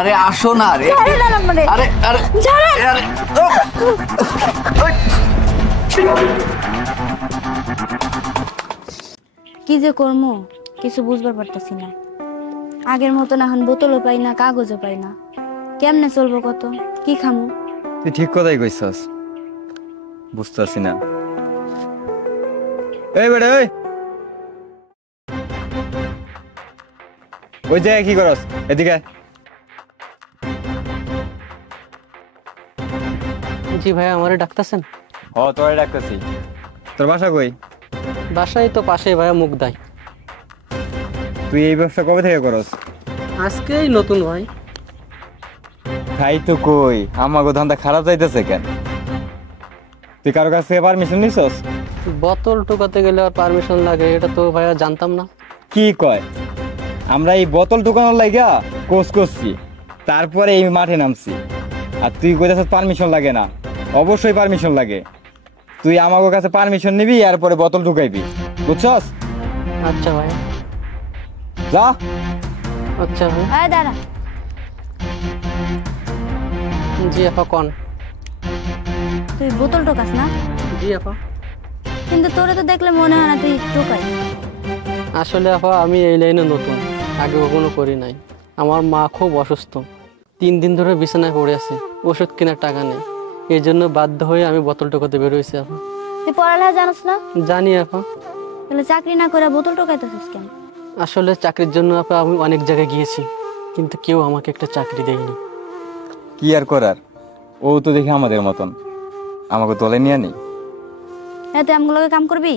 আরে আসো না রে। আরে আরে আরে কি যে করবো কিছু বুঝবার পারতেছি না। আগের মতন এখন বোতলও পাই না, কাগজও পাই না। কেমনে চলবো কত, কি খামু? তুই ঠিক কথাই কইছস, বুঝতেছি না। এই বেটা ওই, ওই জায়গায় কি করস? এদিকে। জি ভাই, আমারে ডাকতেছেন? ও তোরে ডাকতেছি। তোর বাসা কই? বাসায় তো পাশেই ভাইয়া, মুগদাই। তুই এই ব্যবসা কবে থেকে করস? আজকেই নতুন ভাই। খাই তো কই, আমাগো ধান্দা খারাপ যাইতেছে কেন? তুই কারো কাছ থেকে পারমিশন নিছস? বোতল টুকাতে গেলে আর পারমিশন লাগে, এটা তো ভাইয়া জানতাম না। কি কয়? আমরা এই বোতল টুকানোর লাগা কোর্স করছি, তারপরে এই মাঠে নামছি। আর তুই কইতাছস পারমিশন লাগে না? অবশ্যই পারমিশন লাগে। তুই আমাগো কাছে পারমিশন নিবি, এরপরে বোতল ঢুকাইবি, বুঝছস? আচ্ছা ভাই। যা। আচ্ছা ভাই। আয় দাঁড়া। জি আপা কোন? তুই বোতল টোকাস না? জি আপা। কিন্তু তোরে তো দেখলে মনে হয় না তুই টোকাই। আসলে আপা আমি এই লাইনে নতুন, আগে কখনো করি নাই। আমার মা খুব অসুস্থ, 3 দিন ধরে বিছানায় পড়ে আছে, ওষুধ কেনার টাকা নেই। এই জন্য বাধ্য হয়ে আমি বোতল টোকাতে বেরোইছি আপা। তুই পড়ালেখা জানোস না? জানি আপা। তাহলে চাকরি না করে বোতল টোকাইতেছিস কেন? আসলে চাকরির জন্য আপা আমি অনেক জায়গায় গিয়েছি, কিন্তু কেউ আমাকে একটা চাকরি দেয়নি। কি আর করার, ও তো দেখি আমাদের মতন, আমাকে দলে নিয়ে নেই। হ্যাঁ, তুই আমগুলোকে কাম করবি?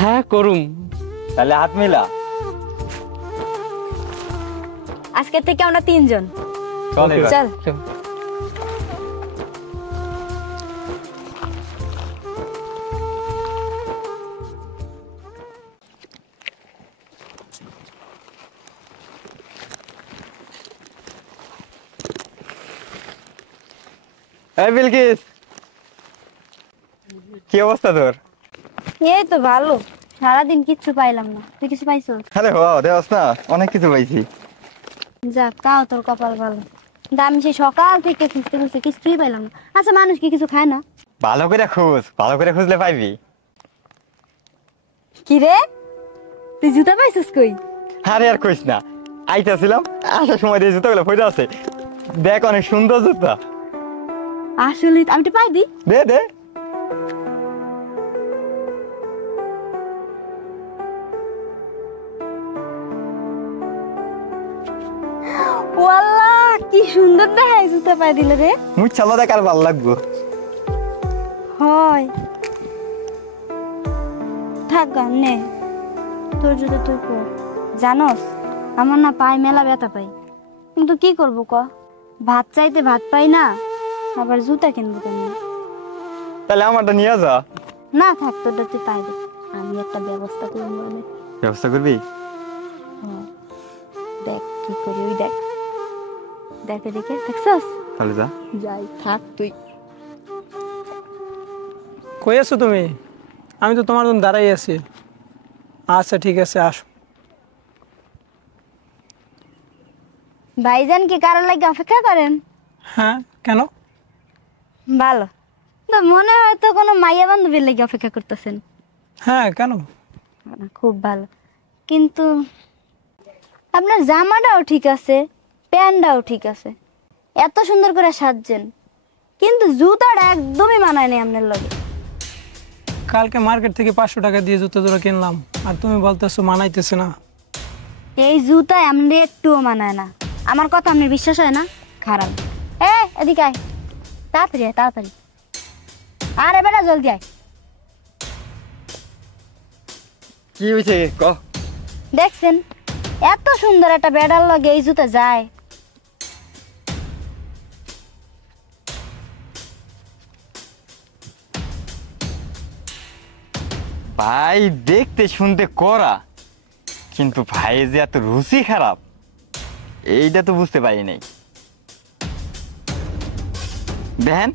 হ্যাঁ করুম। তাহলে হাত মিলা। আজকে থেকে আমরা 3 জন। চল এবার। চল। এই বিলকিস, কি অবস্থা তোর? এই তো ভালো, সারাদিন কিচ্ছু পাইলাম না। তুই কিছু পাইছস? আরে বাহ, দেওয়াস না, অনেক কিছু পাইছি। যাক, তাও তোর কপাল ভালো। কিন্তু আমি সেই সকাল থেকে খুঁজতে খুঁজতে কিছুই পাইলাম না। আচ্ছা, মানুষ কি কিছু খায় না? ভালো করে খোঁজ, ভালো করে খুঁজলে পাইবি। কি রে, তুই জুতা পাইছিস কই? আরে আর কইস না, আইতাছিলাম, আসার সময় দিয়ে জুতাগুলো পড়ে আছে। দেখ, অনেক সুন্দর জুতা। আসলে আমি তো পাই দি। দে দে। ওয়াল্লাহ, কি সুন্দর দেখায় জুতা পাই দিলে রে। মুখ চালা দেখ, আর ভালো লাগবো। হয়, থাক গা, নে তোর জুতো তুই পর। জানোস, আমার না পায়ে মেলা ব্যথা পাই, কিন্তু কি করবো ক? ভাত চাইতে ভাত পাই না, আবার জুতা কিনবো কেমন? তাহলে আমারটা নিয়ে যা। না থাক, তোরটা তুই পাই দে, আমি একটা ব্যবস্থা করবো। ব্যবস্থা করবি? দেখ কি করি, ওই দেখ, দেখে দেখে দেখছস? তাহলে যা। যাই, থাক তুই। কই আছো তুমি? আমি তো তোমার জন্য দাঁড়াই আছি। আচ্ছা ঠিক আছে, আসো। ভাইজান কি কারোর লাগে অপেক্ষা করেন? হ্যাঁ, কেন? ভালো তো, মনে হয় তো কোনো মাইয়া বান্ধবীর লাগে অপেক্ষা করতেছেন। হ্যাঁ, কেন? খুব ভালো, কিন্তু আপনার জামাটাও ঠিক আছে, প্যান্টটাও ঠিক আছে, এত সুন্দর করে সাজছেন, কিন্তু জুতাটা একদমই মানায় নেই আপনার লগে। কালকে মার্কেট থেকে 500 টাকা দিয়ে জুতো জোড়া কিনলাম, আর তুমি বলতেছো মানাইতেছে না। এই জুতায় আপনার একটুও মানায় না। আমার কথা আপনার বিশ্বাস হয় না? খারাপ। এদিকে আয়, তাড়াতাড়ি আয়, তাড়াতাড়ি। আরে বেটা, জলদি আয়। কি হয়েছে ক? দেখছেন, এত সুন্দর একটা বেড়ার লগে এই জুতা যায়? ভাই দেখতে শুনতে করা, কিন্তু ভাই যে এত রুচি খারাপ, এইটা তো বুঝতে পারি নাই। দেখেন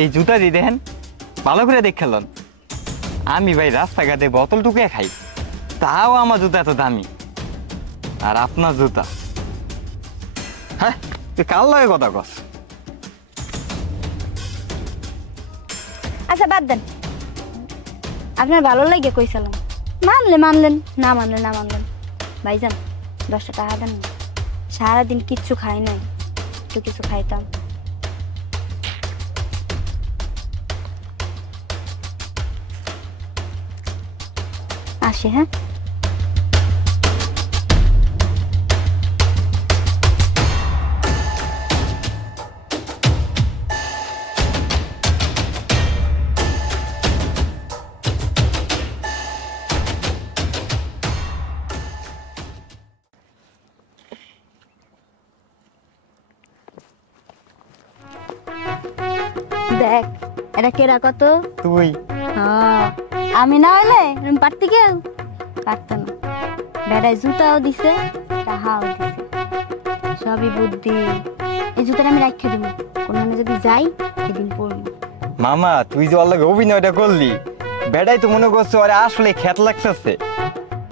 এই জুতা দিয়ে, দেখেন ভালো করে দেখলেন। আমি ভাই রাস্তাঘাটে বোতল টুকিয়ে খাই, তাও আমার জুতা এত দামি, আর আপনার জুতা হ্যাঁ তুই কার লাগে কথা কস? আচ্ছা বাদ দেন, আপনার ভালো লাগে কইছিলাম, মানলে মানলেন, না মানলে না মানলেন। ভাইজান 10টা টাকা দেন না, সারাদিন কিচ্ছু খাই নাই, একটু কিছু খাইতাম। আসি হ্যাঁ। দেখ এটা কেরা কত? তুই আমি না হইলে পারতে কেউ পারত না। বেড়ায় জুতাও দিছে, টাহাও দিছে, সবই বুদ্ধি। এই জুতাটা আমি রাখতে দেবো, কোনো যদি যাই সেদিন পড়বো। মামা তুই যে ওর লগে অভিনয়টা করলি, বেটাই তো মনে করছো আরে আসলে খ্যাত লাগতেছে।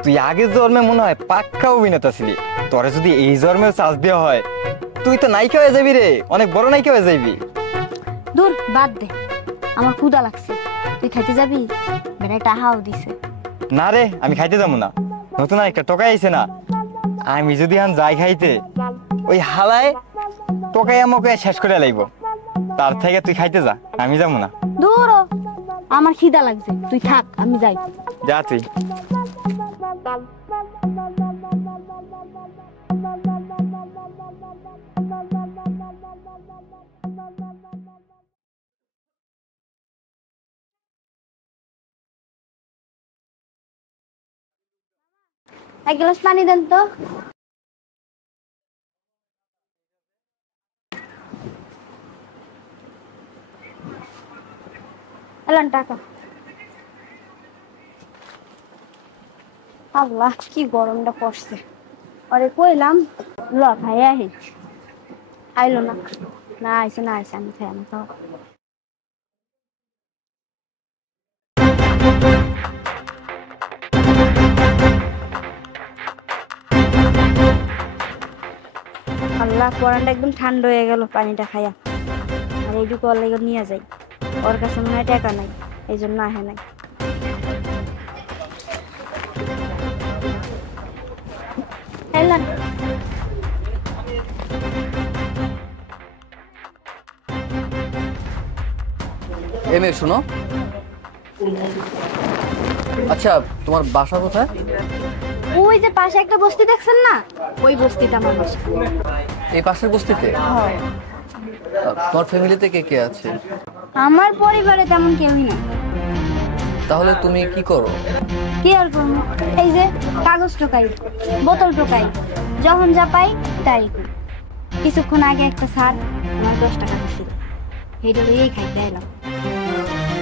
তুই আগের জন্মে মনে হয় পাক্কা অভিনেতা ছিলি, তোরে যদি এই জন্মেও চান্স দেওয়া হয় তুই তো নায়িকা হয়ে যাবি রে, অনেক বড় নায়িকা হয়ে যাবি। দূর বাদ দে, আমার ক্ষুধা লাগছে, তুই খাইতে যাবি? বেড়ায় টাহাও দিছে। না রে আমি খাইতে যাবো না, নতুন একটা টোকাই আইছে না, আমি যদি আন যাই খাইতে ওই হালায় টোকাই আমাকে শেষ করে লাইব, তার থেকে তুই খাইতে যা, আমি যাবো না। দূর হ, আমার খিদা লাগছে, তুই থাক আমি যাই। যা তুই। এক গ্লাস পানি দেন তো। এলান টাকা। আল্লাহ কি গরমটা পড়ছে, আরে কইলাম ল ভাই আহি, আইলো না। না আইসে না আইসে, আমি খাই না খাওয়া। আল্লাহ পরানটা একদম ঠান্ডা হয়ে গেল পানিটা খাইয়া। আর এইটুকু ওর লাগে নিয়ে যাই, ওর কাছে মনে হয় টাকা নাই, এই জন্য আহে নাই। এলান মেয়ে শোনো, আচ্ছা তোমার বাসা কোথায়? ওই যে পাশে একটা বস্তি দেখছেন না, ওই বস্তিতে আমার বাসা। এই পাশের বস্তিতে? তোমার ফ্যামিলিতে কে কে আছে? আমার পরিবারে তেমন কেউই না। তাহলে তুমি কি করো? কি আর করবো, এই যে কাগজ টোকাই, বোতল টোকাই, যখন যা পাই তাই করি। কিছুক্ষণ আগে একটা স্যার আমার 10 টাকা দিছিল, সেইটা লইয়েই খাইতে এলাম।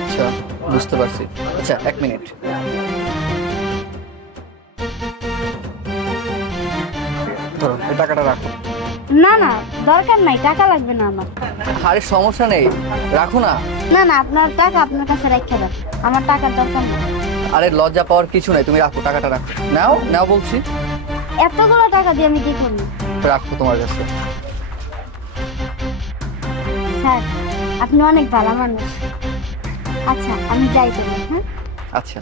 আচ্ছা বুঝতে পারছি। আচ্ছা 1 মিনিট। ধরো এই টাকাটা রাখো। না না দরকার নাই, টাকা লাগবে না আমার। আরে সমস্যা নেই, রাখো না। না না আপনার টাকা আপনার কাছে রেখে দেন, আমার টাকার দরকার নেই। আরে লজ্জা পাওয়ার কিছু নাই, তুমি রাখো, টাকাটা রাখো। নাও নাও বলছি। এতগুলো টাকা দিয়ে আমি কি করবো? রাখো তোমার কাছে। স্যার আপনি অনেক ভালো মানুষ। আচ্ছা আমি যাই তো। হ্যাঁ আচ্ছা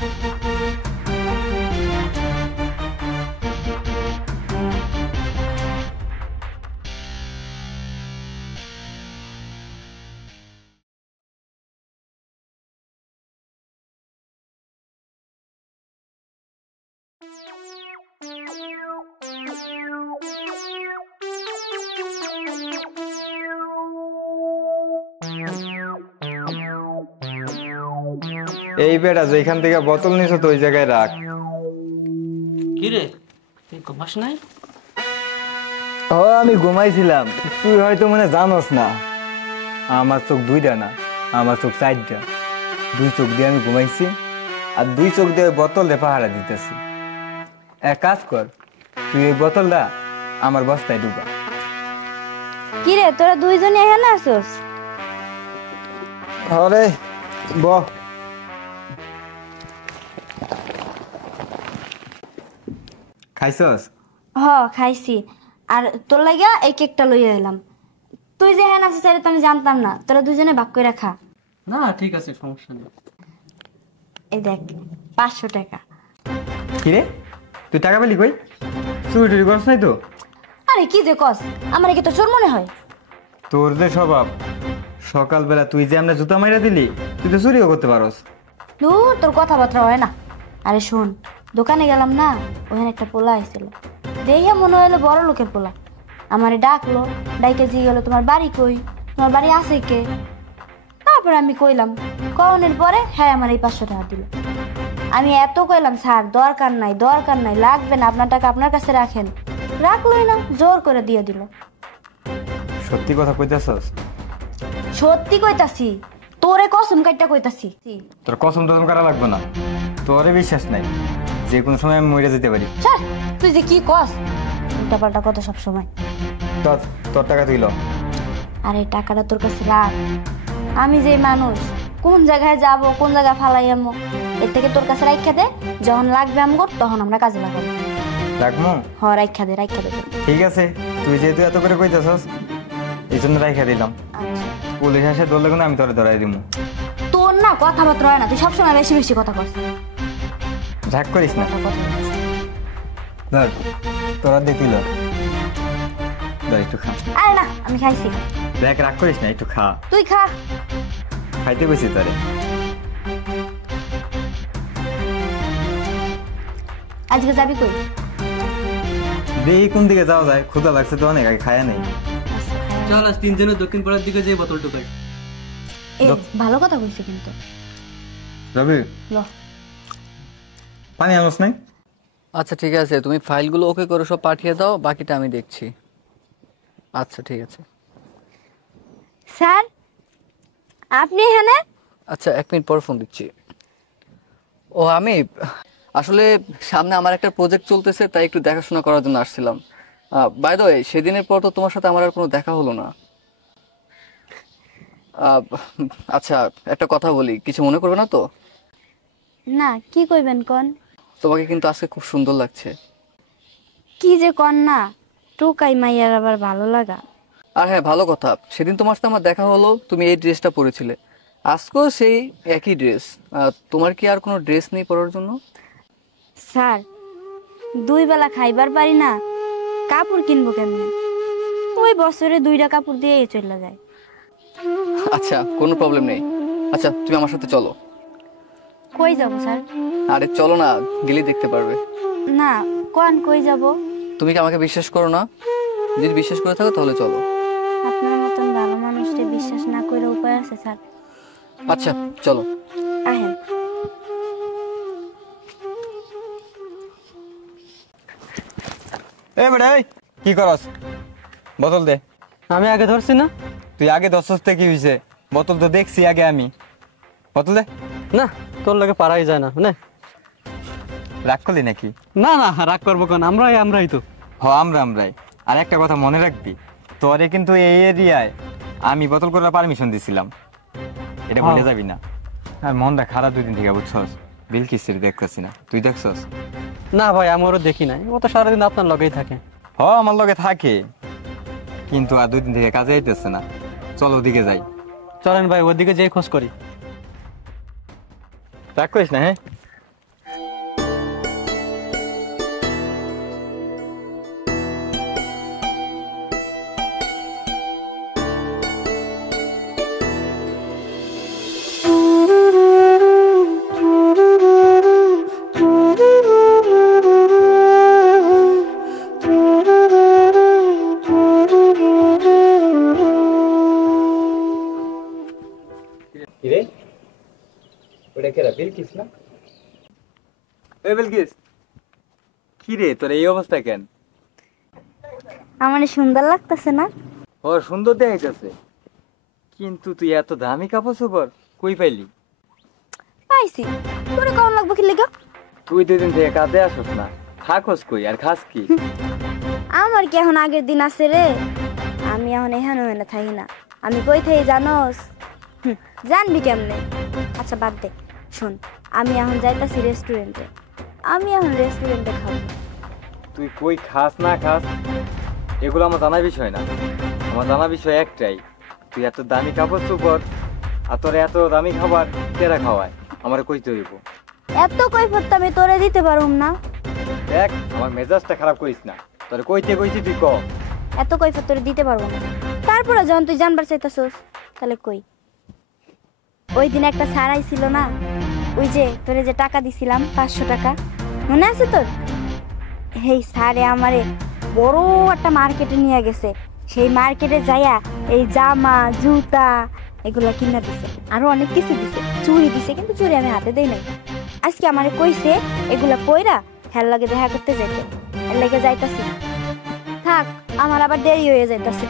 এই বেটা যেখান থেকে বোতল নিছো তো ওই জায়গায় রাখ। কি রে তুই ঘুমাস নাই? ও আমি ঘুমাইছিলাম, তুই হয়তো মানে জানোস না, আমার চোখ 2টা না, আমার চোখ 4টা। 2 চোখ দিয়ে আমি ঘুমাইছি, আর 2 চোখ দিয়ে বোতলে পাহারা দিতেছি। এক কাজ কর, তুই এই বোতলটা আমার বস্তায় ঢুকা। কি রে তোরা দুইজনে এখানে আসোস? আরে ব খাইছস? হ খাইছি। আর তোর লাগিয়া এই কেকটা লইয়া এলাম। তুই যে হ্যাঁ আছিস তো আমি জানতাম না, তোরা দুজনে ভাগ করে রাখা। না ঠিক আছে, সমস্যা নেই। এই দেখ 500 টাকা। কি রে, তুই টাকা পেলি কই? চুরি টুরি করছ নাই তো? আরে কি যে কস, আমার কি তো চোর মনে হয়? তোর যে স্বভাব, সকালবেলা তুই যে আমরা জুতা মাইরা দিলি, তুই তো চুরিও করতে পারস। তোর কথাবার্তা হয় না। আরে শোন, দোকানে গেলাম না, ওখানে একটা পোলা আইছিল, দেখে মনে হলো বড় লোকের পোলা। আমারে ডাকলো, ডাইকে জিজ্ঞেস গেলো তোমার বাড়ি কই, তোমার বাড়ি আছে কে? তারপর আমি কইলাম, কনের পরে হ্যাঁ আমার এই 500 টাকা দিল। আমি এত কইলাম স্যার দরকার নাই দরকার নাই, লাগবে না, আপনার টাকা আপনার কাছে রাখেন। রাখলোই না, জোর করে দিয়ে দিল। সত্যি কথা কইতাছস? সত্যি কইতাছি, তোরে কসম কাইটা কইতাছি। তোর কসম টসম করা লাগবে না, তোরে বিশ্বাস নাই, যে কোনো সময় আমি মরে যেতে পারি। স্যার তুই যে কি কস, উল্টা পাল্টা কথা সব সময়। তোর টাকা তুই ল। আরে টাকাটা তোর কাছে রাখ, আমি যে মানুষ কোন জায়গায় যাব কোন জায়গায় ফালাই আমো, এর থেকে তোর কাছে রাইখা দে, যখন লাগবে আমগো তখন আমরা কাজে লাগাবো। রাখমু? হ রাইখা দে ঠিক আছে, তুই যেহেতু এত করে কইতাছস এই জন্য রাইখা দিলাম। আচ্ছা পুলিশ আসে ধরলে কিন্তু আমি তোরে ধরাই দিমু। তোর না কথাবার্তা হয় না, তুই সবসময় বেশি বেশি কথা কস। ঝাক করিস না। ধর তোরা দিতিল, ধর একটু খা। আরে না আমি খাইছি। দেখ রাগ করিস না, একটু খা। তুই খা। খাইতে বসি তোরে। আজকে যাবি কই? দেখি কোন দিকে যাওয়া যায়, ক্ষুধা লাগছে তো অনেক, আগে খায়া নেই। চল আজ 3 জনের দক্ষিণ পাড়ার দিকে যে বোতল ঢুকাই। এই ভালো কথা কইছিস কিন্তু। রবি ল পানি আনস নাই? আচ্ছা ঠিক আছে, তুমি ফাইলগুলো ওকে করে সব পাঠিয়ে দাও, বাকিটা আমি দেখছি। আচ্ছা ঠিক আছে। স্যার আপনি এখানে? আচ্ছা 1 মিনিট পর ফোন দিচ্ছি। ও আমি আসলে সামনে আমার একটা প্রজেক্ট চলতেছে, তাই একটু দেখাশোনা করার জন্য আসছিলাম। বাই দ্য ওয়ে, সেদিনের পর তো তোমার সাথে আমার আর কোনো দেখা হলো না। আচ্ছা একটা কথা বলি, কিছু মনে করবে না তো? না কি কইবেন কোন? তোমাকে কিন্তু আজকে খুব সুন্দর লাগছে। কি যে কোন না, টোকাই মাইয়ার আবার ভালো লাগা। আর হ্যাঁ ভালো কথা, সেদিন তোমার সাথে আমার দেখা হলো, তুমি এই ড্রেসটা পরেছিলে, আজকেও সেই একই ড্রেস। তোমার কি আর কোনো ড্রেস নেই পরার জন্য? স্যার 2 বেলা খাইবার পারি না, কাপড় কিনবো কেমনে? ওই বছরে 2টা কাপড় দিয়ে চলে যায়। আচ্ছা কোনো প্রবলেম নেই। আচ্ছা তুমি আমার সাথে চলো। কই যাব স্যার? আরে চলো না, গেলেই দেখতে পারবে। না কোন কই যাব? তুমি কি আমাকে বিশ্বাস করো না? যদি বিশ্বাস করে থাকো তাহলে চলো। আপনার মতন ভালো মানুষকে বিশ্বাস না করে উপায় আছে স্যার? আচ্ছা চলো। আহেন। এ বেটা এই কি করস? বোতল দে। আমি আগে ধরছি না? তুই আগে দশস কি হইছে? বোতল তো দেখছি আগে আমি। বোতল দে। না তোর লাগে পারাই যায় না। না রাগ করলি নাকি? না না রাগ করবো কেন, আমরাই তো। আমরাই। আর একটা কথা মনে রাখবি, তোরে কিন্তু এই এরিয়ায় আমি বোতল করার পারমিশন দিছিলাম, এটা ভুলে যাবি না। আর মনটা খারাপ 2 দিন থেকে, বুঝছস? বিলকিসের দেখতেছি না, তুই দেখছস? না ভাই আমারও দেখি নাই, ও তো সারাদিন আপনার লগেই থাকে। আমার লগে থাকে, কিন্তু আর 2 দিন থেকে কাজে আইতেছে না। চল ওদিকে যাই। চলেন ভাই ওদিকে যেয়ে খোঁজ করি। রাগ করিস না। হ্যাঁ কি রে, তোর এই অবস্থা কেন? আমার সুন্দর লাগতেছে না? সুন্দর দেখাইতেছে, কিন্তু তুই এত দামি কাপড় চোপড় কই পাইলি? পাইছি, তোরে কেমন লাগবে কি লাগা? তুই 2 দিন থেকে কাজে আসছ না, থাকস কই আর খাস কি? আমার কি এখন আগের দিন আছে রে? আমি এখন এখানে থাকি না, আমি কই থাকি জানোস? জানবি কেমনে? আচ্ছা বাদ দে, শোন আমি এখন যাইতাছি রেস্টুরেন্টে, আমি এখন রেস্টুরেন্টে খাবো। তুই কই খাস না খাস এগুলো আমার জানা বিষয় না। আমার জানা বিষয় একটাই, তুই এত দামি কাপড় চোপড় আর তোর এত দামি খাবার কেরা খাওয়ায়, আমার কইতে হইব। এত কৈফত তো আমি তোরে দিতে পারুম না। দেখ আমার মেজাজটা খারাপ করিস না, তোর কইতে কইছি তুই ক। এত কৈফত তোরে দিতে পারবো না। তারপরে যখন তুই জানবার চাইতাছস তাহলে কই, ওই দিন একটা স্যার আইছিল না, ওই যে তোরে যে টাকা দিছিলাম 500 টাকা, মনে আছে তোর? এই স্যারে আমারে বড় একটা মার্কেটে নিয়ে গেছে। সেই মার্কেটে যাইয়া এই জামা জুতা এগুলা কিনা দিছে, আরো অনেক কিছু দিছে, চুড়ি দিছে, কিন্তু চুড়ি আমি হাতে দেই নাই। আজকে আমারে কইছে এগুলা পইরা হের লাগে দেখা করতে যাইতে, এর লাগে যাইতাছি। থাক, আমার আবার দেরি হয়ে যাইতাছে।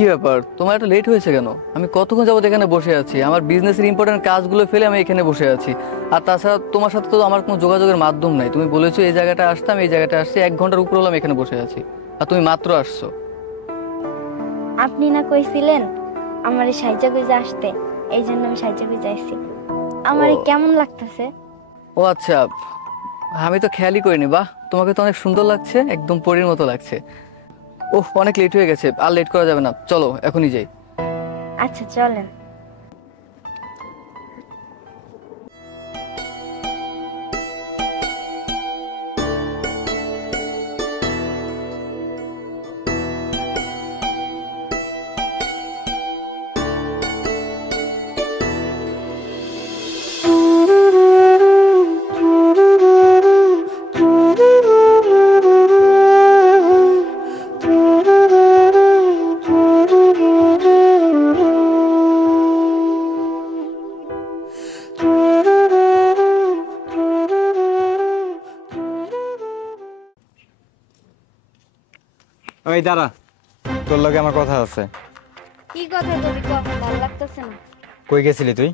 কি ব্যাপার, তোমার এত লেট হয়েছে কেন? আমি কতক্ষণ যাবত এখানে বসে আছি, আমার বিজনেসের ইম্পর্টেন্ট কাজগুলো ফেলে আমি এখানে বসে আছি। আর তাছাড়া তোমার সাথে তো আমার কোনো যোগাযোগের মাধ্যম নাই। তুমি বলেছো এই জায়গাটা আসতে, আমি এই জায়গাটা আসছি, 1 ঘন্টার উপর হলো আমি এখানে বসে আছি, আর তুমি মাত্র আসছো। আপনি না কইছিলেন আমার এই সাইজা গুইজা আসতে, এই জন্য আমি সাইজা গুইজা আসছি। আমার কেমন লাগতেছে? ও আচ্ছা, আমি তো খেয়ালই করিনি। বাহ, তোমাকে তো অনেক সুন্দর লাগছে, একদম পরীর মতো লাগছে। ওহ, অনেক লেট হয়ে গেছে, আর লেট করা যাবে না, চলো এখনই যাই। আচ্ছা চলেন। ওই দাঁড়া, তোর লগে আমার কথা আছে। কি কথা কবি ক, ভালো লাগতেছে না। কই গেছিলি তুই?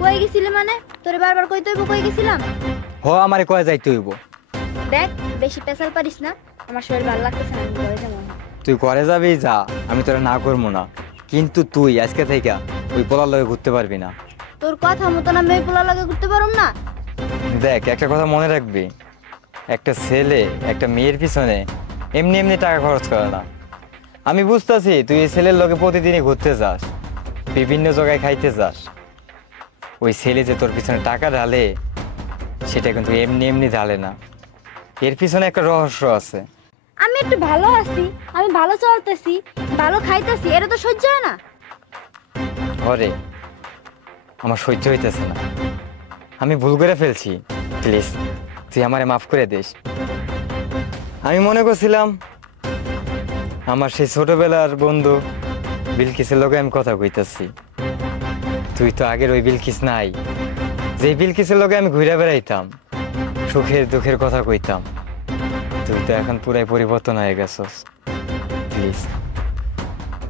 কই গেছিলি মানে? তোরে বারবার কইতে হইব কই গেছিলাম? হ, আমারে কয় যাইতে হইব। দেখ, বেশি পেশাল পারিস না, আমার শরীর ভালো লাগতেছে না, আমি ঘরে যাবো। তুই ঘরে যাবি যা, আমি তোরা না করবো না, কিন্তু তুই আজকে থেকে ওই পোলার লগে ঘুরতে পারবি না। তোর কথা মতন আমি ওই পোলা লাগে ঘুরতে পারুম না। দেখ, একটা কথা মনে রাখবি, একটা ছেলে একটা মেয়ের পিছনে এমনি এমনি টাকা খরচ করে না। আমি বুঝতেছি তুই এই ছেলের লগে প্রতিদিনই ঘুরতে যাস, বিভিন্ন জায়গায় খাইতে যাস। ওই ছেলে যে তোর পিছনে টাকা ঢালে, সেটা কিন্তু এমনি এমনি ঢালে না, এর পিছনে একটা রহস্য আছে। আমি একটু ভালো আছি, আমি ভালো চলতেছি, ভালো খাইতেছি, এটা তো সহ্য হয় না। ঘরে আমার সহ্য হইতেছে না, আমি ভুল করে ফেলছি, প্লিজ তুই আমারে মাফ করে দিস। আমি মনে করছিলাম আমার সেই ছোটবেলার বন্ধু বিলকিসের লগে আমি কথা কইতাছি। তুই তো আগের ওই বিলকিস নাই, যে বিলকিসের লগে আমি ঘুরে বেড়াইতাম, সুখের দুঃখের কথা কইতাম। তুই তো এখন পুরাই পরিবর্তন হয়ে গেছস। প্লিজ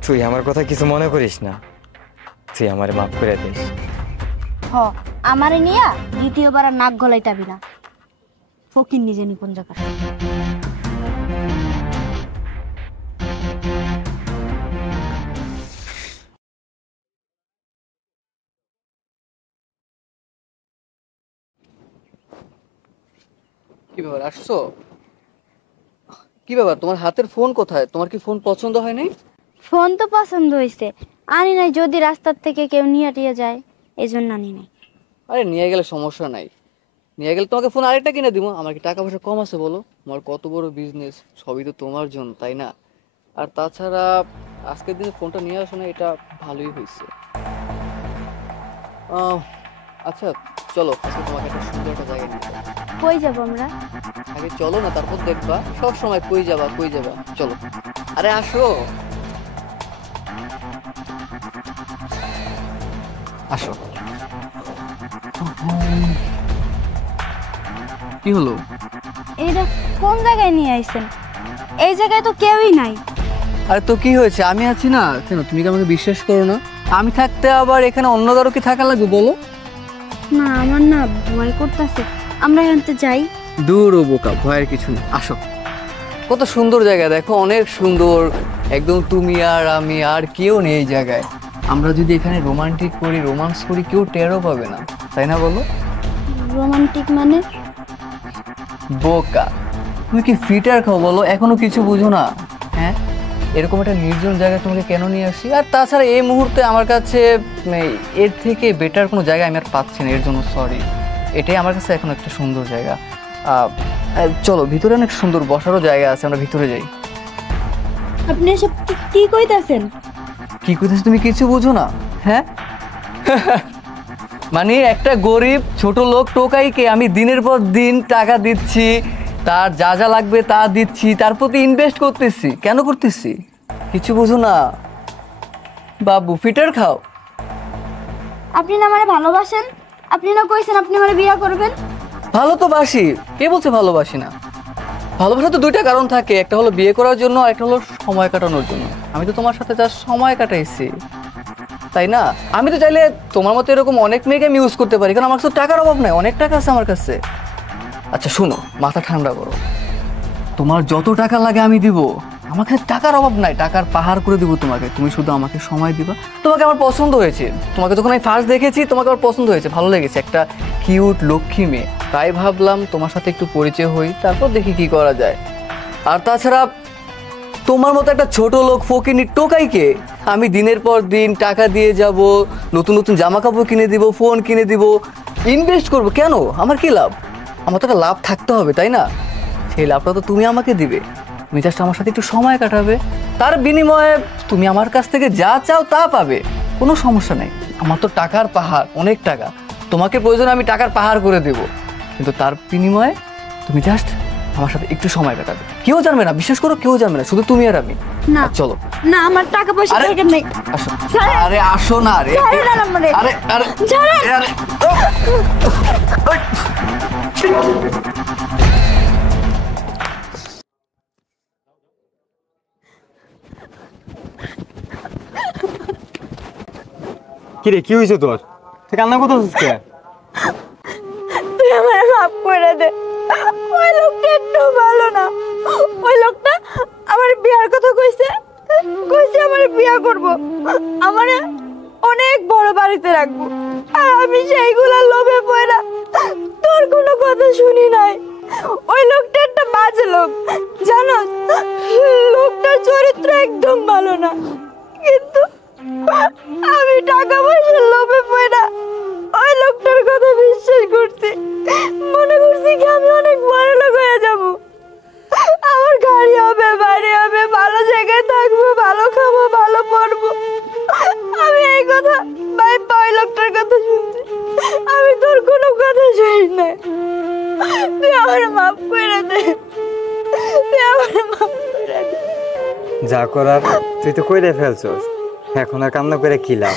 তুই আমার কথা কিছু মনে করিস না, তুই আমারে মাফ করে দিস। হ, আমারে নিয়া দ্বিতীয়বার আর নাক গলাইতাবি না, ফকির নিজে নিপুণ জায়গা। কি ব্যাপার, আসছো? কি ব্যাপার, তোমার হাতের ফোন কোথায়? তোমার কি ফোন পছন্দ হয় নাই? ফোন তো পছন্দ হয়েছে, আনি নাই, যদি রাস্তার থেকে কেউ নিয়ে টিয়ে যায় এই জন্য আনি নাই। আরে নিয়ে গেলে সমস্যা নাই, নিয়ে গেলে তোমাকে ফোন আরেকটা কিনে দিব। আমার কি টাকা পয়সা কম আছে বলো? আমার কত বড় বিজনেস, সবই তো তোমার জন্য, তাই না? আর তাছাড়া আজকের দিনে ফোনটা নিয়ে আসো না, এটা ভালোই হয়েছে। আচ্ছা চলো, আজকে তোমাকে একটা সুন্দর একটা জায়গায় নিয়ে যাবো। কই যাবো আমরা? আগে চলো না, তারপর দেখবা। সব সময় কই যাবা কই যাবা, চলো। আরে আসো আসো। কি হলো? এটা কোন জায়গায় নিয়ে আইছেন? এই জায়গায় তো কেউই নাই। আরে তো কি হয়েছে, আমি আছি না। কেন তুমি কি আমাকে বিশ্বাস করো না? আমি থাকতে আবার এখানে অন্য কারো কি থাকা লাগবে বলো? না আমার না ভয় করতেছে, আমরা এখানতে যাই। দূর ও বোকা, ভয়ের কিছু নেই, আসো। কত সুন্দর জায়গা দেখো, অনেক সুন্দর, একদম তুমি আর আমি আর কেউ নেই এই জায়গায়। আমরা যদি এখানে রোমান্টিক করি, রোমান্স করি, কেউ টেরও পাবে না, তাই না বলো? রোমান্টিক মানে? বোকা, তুমি কি ফিটার খাও বলো, এখনো কিছু বুঝো না? হ্যাঁ, এরকম একটা নির্জন জায়গায় তোমাকে কেন নিয়ে আসি? আর তাছাড়া এই মুহূর্তে আমার কাছে এর থেকে বেটার কোনো জায়গা আমি আর পাচ্ছি না, এর জন্য সরি। এটাই আমার কাছে এখন একটা সুন্দর জায়গা। চলো, ভিতরে অনেক সুন্দর বসারও জায়গা আছে, আমরা ভিতরে যাই। আপনি এসব কি কইতাছেন? কি করতেছ তুমি, কিছু বুঝো না? হ্যাঁ মানে একটা গরিব ছোট লোক টোকাইকে আমি দিনের পর দিন টাকা দিচ্ছি, তার যা যা লাগবে তা দিচ্ছি, তার প্রতি ইনভেস্ট করতেছি। কেন করতেছি কিছু বুঝো না? বাবু, ফিটার খাও। আপনি না আমারে ভালোবাসেন, আপনি না কইছেন আপনি আমারে বিয়ে করবেন। ভালো তো বাসি, কে বলছে ভালোবাসি না? ভালোবাসা তো দুইটা কারণ থাকে, একটা হলো বিয়ে করার জন্য, আর একটা হলো সময় কাটানোর জন্য। আমি তো তোমার সাথে যা সময় কাটাইছি, তাই না? আমি তো চাইলে তোমার মতো এরকম অনেক মেয়েকে আমি ইউজ করতে পারি, কারণ আমার কাছে টাকার অভাব নাই, অনেক টাকা আছে আমার কাছে। আচ্ছা শোনো, মাথা ঠান্ডা করো, তোমার যত টাকা লাগে আমি দিব, আমার কাছে টাকার অভাব নাই, টাকার পাহাড় করে দিব তোমাকে। তুমি শুধু আমাকে সময় দিবা। তোমাকে আমার পছন্দ হয়েছে, তোমাকে যখন আমি ফার্স্ট দেখেছি তোমাকে আমার পছন্দ হয়েছে, ভালো লেগেছে, একটা কিউট লক্ষ্মী মেয়ে, তাই ভাবলাম তোমার সাথে একটু পরিচয় হই, তারপর দেখি কি করা যায়। আর তাছাড়া তোমার মতো একটা ছোট লোক ফকিনি টোকাইকে আমি দিনের পর দিন টাকা দিয়ে যাব, নতুন নতুন জামা কাপড় কিনে দিব, ফোন কিনে দিব, ইনভেস্ট করব। কেন? আমার কি লাভ? আমার তো একটা লাভ থাকতে হবে, তাই না? সেই লাভটা তো তুমি আমাকে দিবে, তুমি জাস্ট আমার সাথে একটু সময় কাটাবে, তার বিনিময়ে তুমি আমার কাছ থেকে যা চাও তা পাবে, কোনো সমস্যা নেই। আমার তো টাকার পাহাড়, অনেক টাকা, তোমাকে প্রয়োজন আমি টাকার পাহাড় করে দেব, কিন্তু তার বিনিময়ে তুমি জাস্ট আমার সাথে একটু সময় কাটাবে। কেউ জানবে না, বিশ্বাস করো, কেউ জানবে না, শুধু তুমি আর আমি। না চলো না, আমার টাকা পয়সা আরে, দরকার নেই। আসো। ছাড়েন। আরে আসো না রে, ছাড়েন আর আমারে। আরে আরে ছাড়েন। আরে ওই। কিরে, কি হয়েছে তোর? তুই কান্না করতেছিস কে? তুই আমার মাফ করে দে, ওই লোকটা একটু ভালো না। ওই লোকটা আমার বিয়ার কথা কইছে, কইছে আমার বিয়া করব, আমারে অনেক বড় বাড়িতে রাখবো, আর আমি সেইগুলা লোভে পড়া তোর কোনো কথা শুনি নাই। ওই লোকটা একটা বাজে লোক, জানো? লোকটার চরিত্র একদম ভালো না, কিন্তু আমি টাকা পয়সার লোভে পড়া ওই লোকটার কথা বিশ্বাস করছি, মনে করছি কি আমি অনেক বড় লোক হয়ে যাব, আমার গাড়ি হবে, বাড়ি হবে, ভালো জায়গায় থাকবো, ভালো খাবো, ভালো পড়বো। আমি এই কথা ভাইবা ওই লোকটার কথা শুনছি, আমি তোর কোনো কথা শুনি না। তুই আমার মাফ করে দে, তুই আমার মাফ করে দে। যা করার তুই তো কইরে ফেলছস, এখন আর কান্না করে কি লাভ?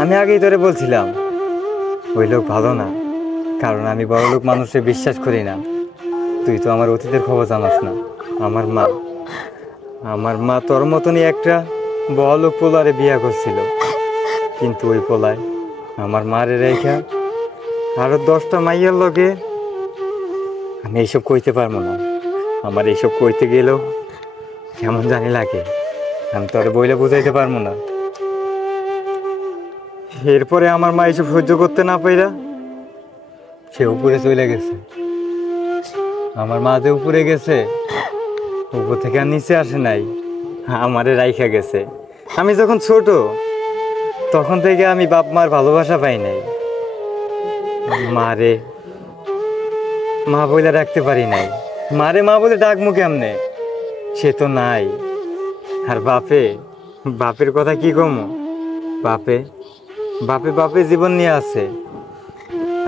আমি আগেই তোরে বলছিলাম ওই লোক ভালো না, কারণ আমি বড় লোক মানুষে বিশ্বাস করি না। তুই তো আমার অতীতের খবর জানাস না। আমার মা তোর মতনই একটা বড় লোক পোলারে বিয়ে করছিল, কিন্তু ওই পোলায় আমার মারে রেখা আরো 10টা মাইয়ার লগে। আমি এইসব কইতে পারবো না, আমার এইসব কইতে গেলেও কেমন জানি লাগে, আমি তোরে বইলে বুঝাইতে পারবো না। এরপরে আমার মা এইসব সহ্য করতে না পাইরা সে উপরে চলে গেছে। আমার মা যে উপরে গেছে, উপর থেকে আর নিচে আসে নাই, আমারে রাইখা গেছে। আমি যখন ছোট তখন থেকে আমি বাপ মার ভালোবাসা পাই নাই, মারে মা বলে রাখতে পারি নাই। মারে মা বলে ডাকমু কেমনে, সে তো নাই। আর বাপের কথা কি কমু? বাপে বাপে জীবন নিয়ে আছে,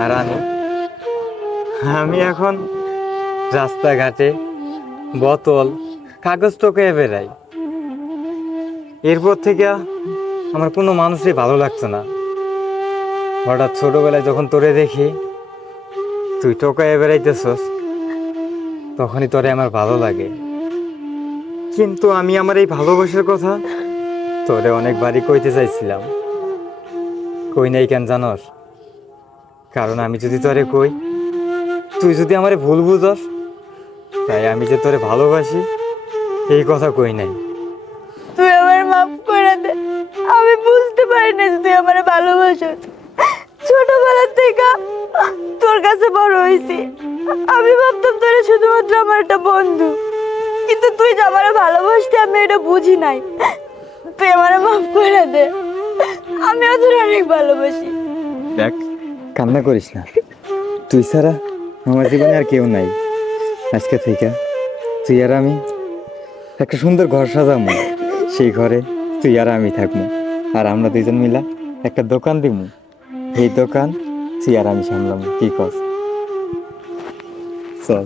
আর আমি এখন রাস্তাঘাটে বোতল কাগজ টোকায় বেড়াই। এরপর থেকে আমার কোনো মানুষই ভালো লাগতো না। হঠাৎ ছোটবেলায় যখন তোরে দেখি তুই টোকায় বেড়াইতেছস, তখনই তোরে আমার ভালো লাগে। কিন্তু আমি আমার এই ভালোবাসার কথা তোরে অনেকবারই কইতে চাইছিলাম, কই নাই কেন জানস? কারণ আমি যদি তোরে কই, তুই যদি আমারে ভুল বুঝস, তাই আমি যে তোরে ভালোবাসি এই কথা কই নাই। তুই আমার মাফ করে দে, আমি বুঝতে পারি না যে তুই আমার ভালোবাসিস। ছোটবেলা থেকে তোর কাছে বড় হয়েছি, আমি ভাবতাম তোর শুধুমাত্র আমার একটা বন্ধু, কিন্তু তুই যে আমার ভালোবাসতে আমি এটা বুঝি নাই। তুই আমার মাফ করে দে, আমিও তোর অনেক ভালোবাসি। দেখ, কান্না করিস না, তুই ছাড়া আমার জীবনে আর কেউ নাই। আজকে থেকে তুই আর আমি একটা সুন্দর ঘর সাজাবো, সেই ঘরে তুই আর আমি থাকবো, আর আমরা দুইজন মিলা একটা দোকান দিব। এই দোকান তুই আর আমি সামলাম, কি কস? চল।